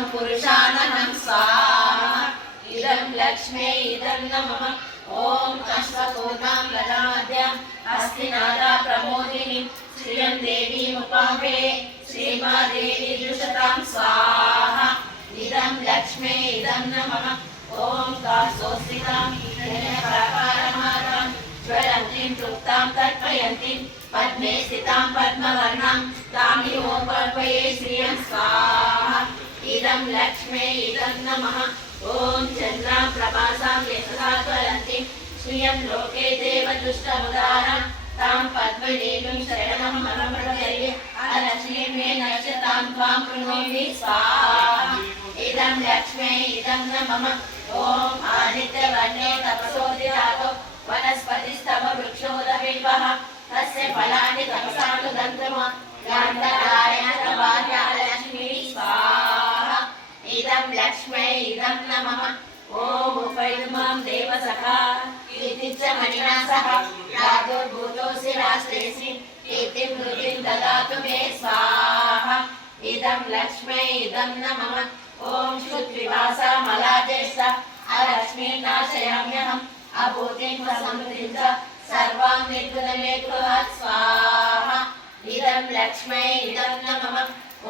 ॐ पुरुषानहं स्वाहा। इदं लक्ष्मे, इदं नमः। ॐ अश्वपूर्णां ललाद्यां हस्तिनादा प्रमोदिनीं। श्रियं देवीमुपाहे श्रीमादेवी दुषतां स्वाहा। इदं लक्ष्मे, इदं नमः। ॐ कासोऽस्तितां हिरण्यप्राकारमातां ज्वलन्तीं, तृप्तां, तर्पयन्तीं। पद्मे स्थितां, पद्मवर्णां। इदं लक्ष्मे इदं नमः ॐ चन्द्रां प्रभासां यशसा ज्वलन्तीं श्रियं लोके देवदुष्टमुदारां तां पद्मदेवीं शरणं मम प्रपद्ये अलक्ष्मीं मे नश्यतां त्वां कृणोमि स्वाहा। इदं लक्ष्मे, इदं मम ॐ आदित्यवर्णे इदं लक्ष्मै इदं नमः ॐ उपैमां देवसखा कीर्तिं च मणिना सह राजोर्भूतोऽसि राष्ट्रेऽसि कीर्तिं वृद्धिं ददातु मे स्वाहा इदं लक्ष्मै इदं नमः ॐ श्रुत्विवासा मलाजेश अलक्ष्मीर्नाशयाम्यहम् अभूतिं समृद्धिं च सर्वां निर्गुणमे कुर्वत् स्वाहा इदं लक्ष्मै इदं नमः